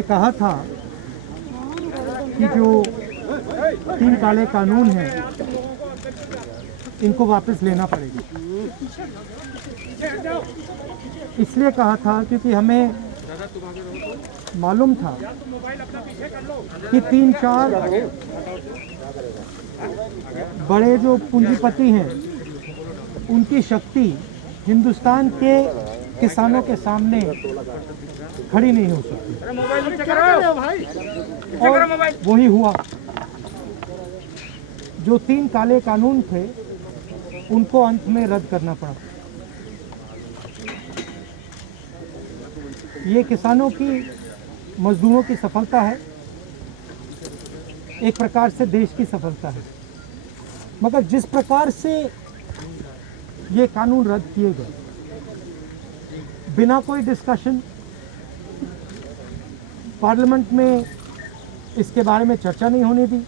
मैंने कहा था कि जो 3 काले कानून हैं इनको वापस लेना पड़ेगा। इसलिए कहा था क्योंकि हमें मालूम था कि 3-4 बड़े जो पूंजीपति हैं उनकी शक्ति हिंदुस्तान के किसानों के सामने खड़ी नहीं हो सकती, और वही हुआ। जो 3 काले कानून थे उनको अंत में रद्द करना पड़ा। ये किसानों की, मजदूरों की सफलता है, एक प्रकार से देश की सफलता है। मगर जिस प्रकार से ये कानून रद्द किए गए, बिना कोई डिस्कशन, पार्लियामेंट में इसके बारे में चर्चा नहीं होने दी,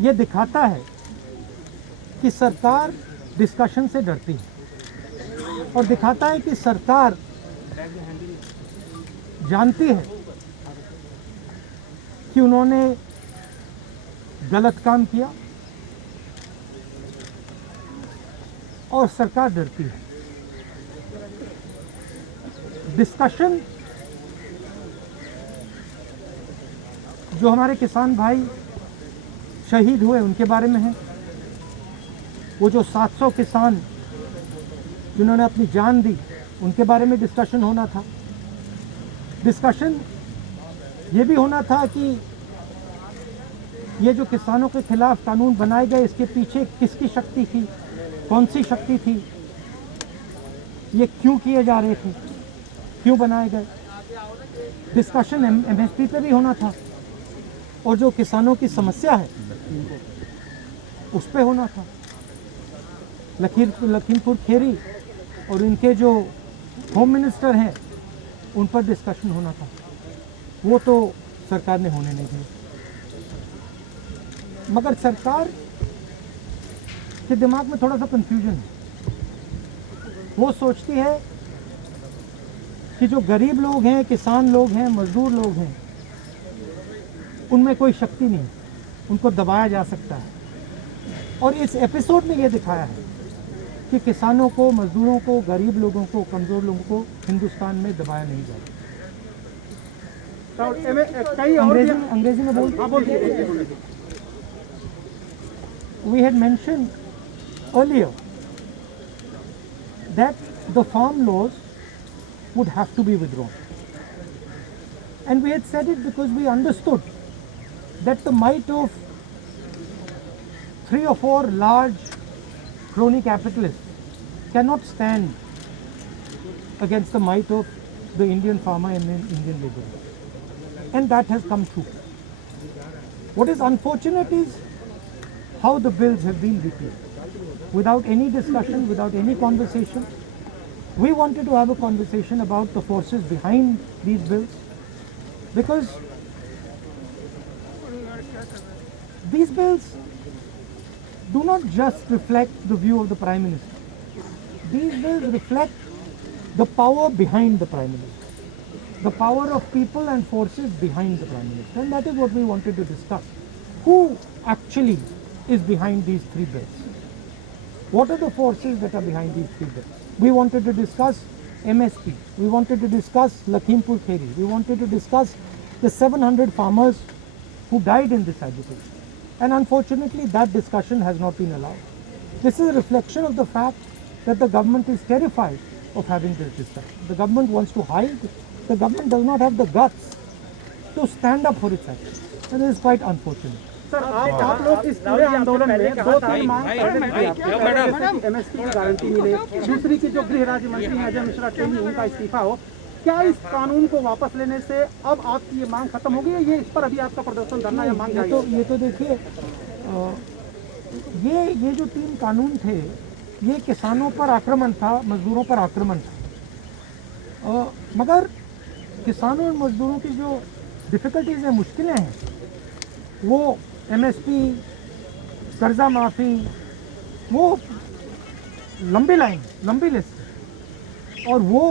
ये दिखाता है कि सरकार डिस्कशन से डरती है, और दिखाता है कि सरकार जानती है कि उन्होंने गलत काम किया, और सरकार डरती है। डिस्कशन जो हमारे किसान भाई शहीद हुए उनके बारे में है, वो जो 700 किसान जिन्होंने अपनी जान दी उनके बारे में डिस्कशन होना था। डिस्कशन ये भी होना था कि ये जो किसानों के खिलाफ कानून बनाए गए, इसके पीछे किसकी शक्ति थी, कौन सी शक्ति थी, ये क्यों किए जा रहे थे, क्यों बनाए गए। डिस्कशन एमएसपी पे भी होना था, और जो किसानों की समस्या है उस पे होना था। लखीमपुर खेरी और इनके जो होम मिनिस्टर हैं उन पर डिस्कशन होना था, वो तो सरकार ने होने नहीं दिया। मगर सरकार के दिमाग में थोड़ा सा कंफ्यूजन है। वो सोचती है कि जो गरीब लोग हैं, किसान लोग हैं, मजदूर लोग हैं, उनमें कोई शक्ति नहीं, उनको दबाया जा सकता है। और इस एपिसोड में ये दिखाया है कि किसानों को, मजदूरों को, गरीब लोगों को, कमज़ोर लोगों को हिंदुस्तान में दबाया नहीं जाता। अंग्रेजी में बोल। We had mentioned earlier that the farm laws would have to be withdrawn, and we had said it because we understood that the might of 3 or 4 large crony capitalists cannot stand against the might of the Indian farmer and the Indian laborer, and that has come true. What is unfortunate is how the bills have been repealed without any discussion, without any conversation. We wanted to have a conversation about the forces behind these bills, because these bills do not just reflect the view of the Prime Minister. These bills reflect the power behind the Prime Minister, the power of people and forces behind the Prime Minister, and that is what we wanted to discuss. Who actually is behind these 3 bills? What are the forces that are behind these 3 bills? We wanted to discuss MSP. We wanted to discuss Lakhimpur Kheri. We wanted to discuss the 700 farmers who died in this agitation. And unfortunately, that discussion has not been allowed. This is a reflection of the fact that the government is terrified of having this discussion. The government wants to hide. The government does not have the guts to stand up for its actions. And this is quite unfortunate. Sir, आप लोग इस पूरे आंदोलन में 2-3 मांग MSP की guarantee मिले, दूसरी की जो गृह राज्य मंत्री हैं अजय मिश्रा टेनी, उनका इस्तीफा हो। क्या इस कानून को वापस लेने से अब आपकी ये मांग खत्म होगी, ये इस पर अभी आपका प्रदर्शन धरना या मांग जाएगी? ये तो देखिए, ये जो 3 कानून थे, ये किसानों पर आक्रमण था, मजदूरों पर आक्रमण था। मगर किसानों और मजदूरों की जो डिफ़िकल्टीज़ हैं, मुश्किलें हैं, वो एमएसपी, कर्जा माफ़ी, वो लंबी लाइन, लंबी लिस्ट, और वो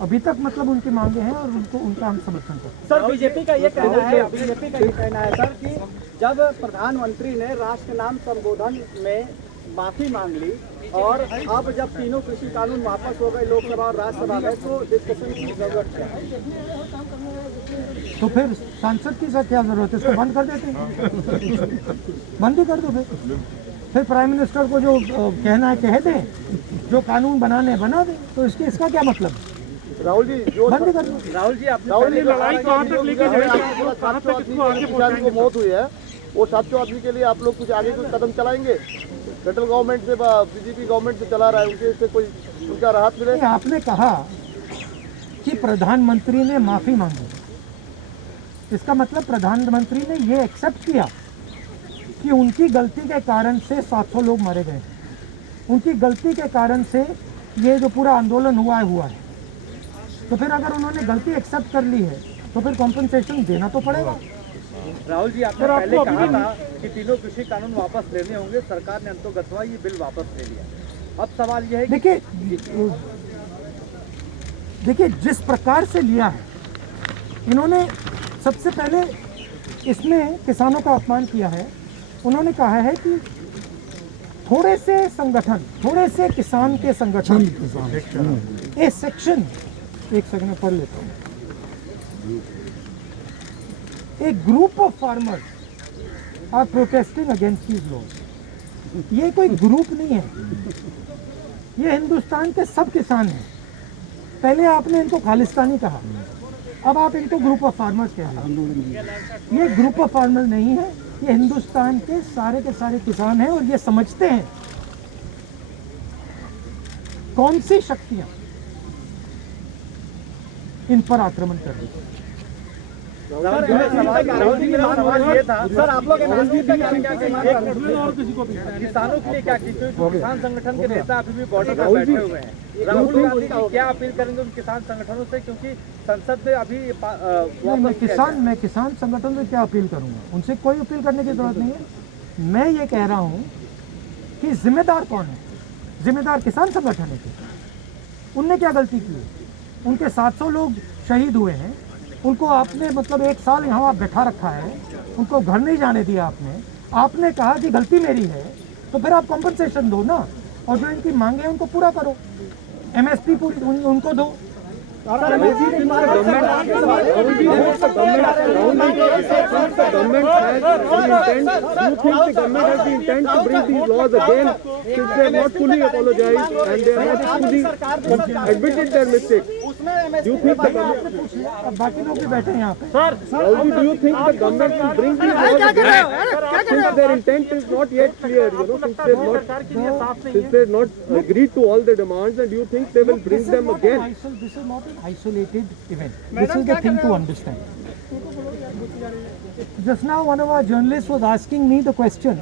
अभी तक मतलब उनकी मांगे हैं और उनको उनका हम समर्थन करते हैं। सर बीजेपी का ये कहना है सर कि जब प्रधानमंत्री ने राष्ट्र नाम संबोधन में माफी मांग ली और अब जब तीनों कृषि कानून वापस हो गए लोकसभा और राज्यसभा में, तो डिस्कशन की जरूरत क्या है? तो फिर सांसद की सर क्या जरूरत है, इसको बंद कर देते हैं, बंद ही कर दो फिर प्राइम मिनिस्टर को जो कहना है कह दें, जो कानून बनाने बना दें, तो इसका क्या मतलब? राहुल जी जो बंद कर दो। राहुल जी लड़ाई कहाँ तक लेके जाएंगे? 700 किसान को मौत हुई है, वो 700 आदमी के लिए आप लोग कुछ आगे कुछ कदम चलाएंगे? सेंट्रल गवर्नमेंट से बीजेपी गवर्नमेंट से चला रहा है, उनके से कोई उनका राहत मिले? आपने कहा कि प्रधानमंत्री ने माफी मांगी, इसका मतलब प्रधानमंत्री ने ये एक्सेप्ट किया कि उनकी गलती के कारण से 700 लोग मारे गए, उनकी गलती के कारण से ये जो पूरा आंदोलन हुआ है। तो फिर अगर उन्होंने गलती एक्सेप्ट कर ली है तो फिर कॉम्पनसेशन देना तो पड़ेगा। राहुल जी आपने पहले कहा था कि तीनों कृषि कानून वापस लेने होंगे, सरकार ने अंतोगत्वा ये बिल वापस ले लिया। अब सवाल यह है कि देखिए जिस प्रकार से लिया है इन्होंने, सबसे पहले इसमें किसानों का अपमान किया है। उन्होंने कहा है कि थोड़े से किसान के संगठन, एक सेक्शन, एक सेकंड में पढ़ लेता हूँ। A group of farmers are protesting against these laws. ये कोई ग्रुप नहीं है, ये हिंदुस्तान के सब किसान हैं। पहले आपने इनको खालिस्तानी कहा, अब आप इनको ग्रुप ऑफ फार्मर्स कह रहे हैं। ये ग्रुप ऑफ फार्मर्स नहीं है, ये हिंदुस्तान के सारे किसान हैं और ये समझते हैं कौन सी शक्तियां इन पर आक्रमण कर रही है। सर आप लोग किसानों के लिए क्या की? किसान संगठन के नेता अभी भी बॉर्डर पर बैठे हुए हैं। राहुल गांधी क्या अपील करेंगे उन किसान संगठनों से, क्योंकि संसद में अभी मैं किसान संगठन से क्या अपील करूंगा? उनसे कोई अपील करने की जरूरत नहीं है। मैं ये कह रहा हूँ कि जिम्मेदार कौन है? जिम्मेदार किसान संगठन है। उनने क्या गलती की? उनके 700 लोग शहीद हुए हैं, उनको आपने मतलब 1 साल यहाँ बैठा रखा है, उनको घर नहीं जाने दिया आपने कहा कि गलती मेरी है, तो फिर आप कॉम्पनसेशन दो ना, और जो इनकी मांगे हैं उनको पूरा करो, एमएसपी पूरी उनको दो। बाकी लोग भी बैठे हैं यहाँ पे। Do you think the government will bring these laws again? Since their intent is not yet clear, since they have not agreed to all the demands, and do you think they will bring them again? This is not an isolated event. This is the thing to understand. Just now one of our journalists was asking me the question,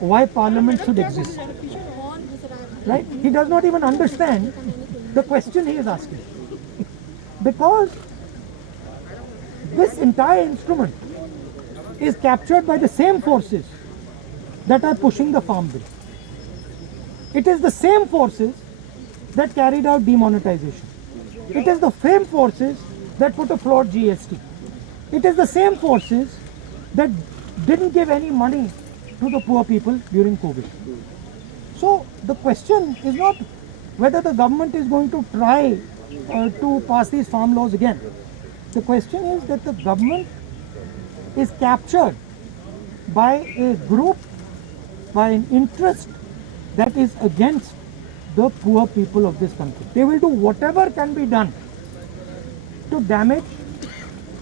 why Parliament should exist. Right? He does not even understand the question he is asking. Because this entire instrument is captured by the same forces that are pushing the farm bill. It is the same forces that carried out demonetization. It is the same forces that put a flawed GST. It is the same forces that didn't give any money to the poor people during COVID. So the question is not whether the government is going to try to pass these farm laws again. The question is that the government is captured by a group, by an interest that is against the poor people of this country. They will do whatever can be done to damage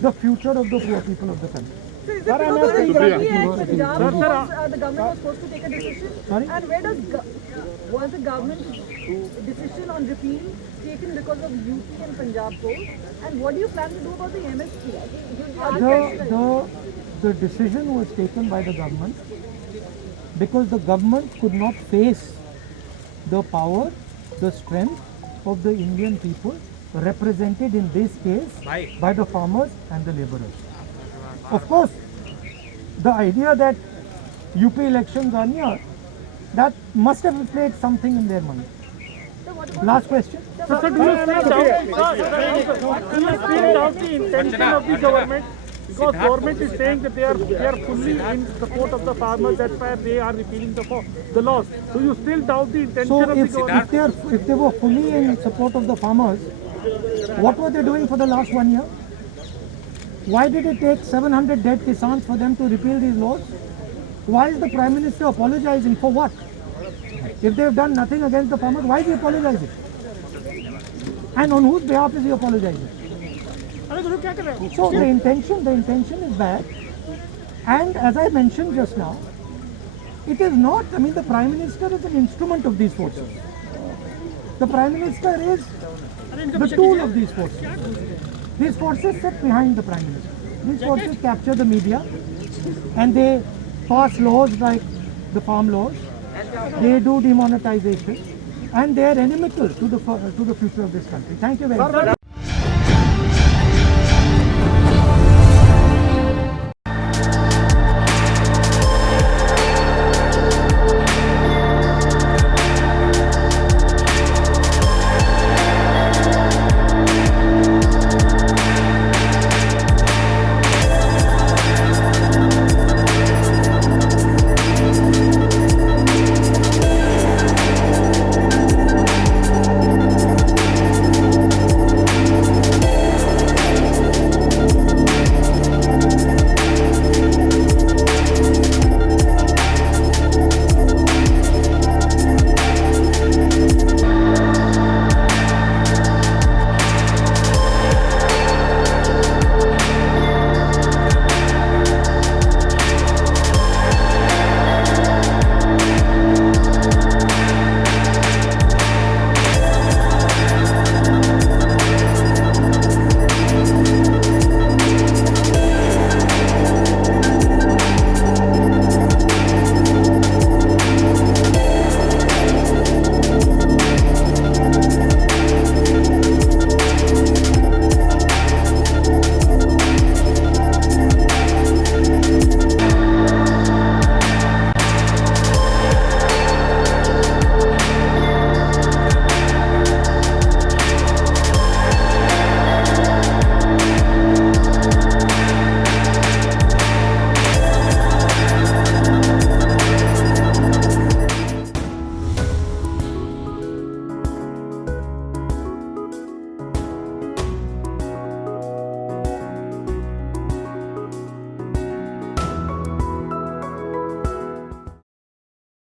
the future of the poor people of the country. The government was supposed to take a decision. Sorry? And where was the government decision on repeal taken because of UP and Punjab polls? And what do you plan to do about the MSP? The decision was taken by the government because the government could not face the power, the strength of the Indian people represented in this case by the farmers and the laborers. Of course, the idea that UP elections are near, that must have played something in their mind. Last question. So, do you still doubt the intention of the government? Because government is saying that they are fully in support of the farmers. That's why they are repealing the laws. So you still doubt the intention So of the government? if they were fully in support of the farmers, what were they doing for the last 1 year? Why did it take 700 dead Kisans for them to repeal these laws? Why is the Prime Minister apologizing for what? If they have done nothing against the farmers, why is he apologizing? And on whose behalf is he apologizing? So the intention is bad. And as I mentioned just now, it is not, I mean, the Prime Minister is an instrument of these forces. The Prime Minister is the tool of these forces. These forces sit behind the Prime Minister. These forces capture the media and they pass laws like the farm laws. They do demonetization and they are inimical to the future of this country. Thank you very much.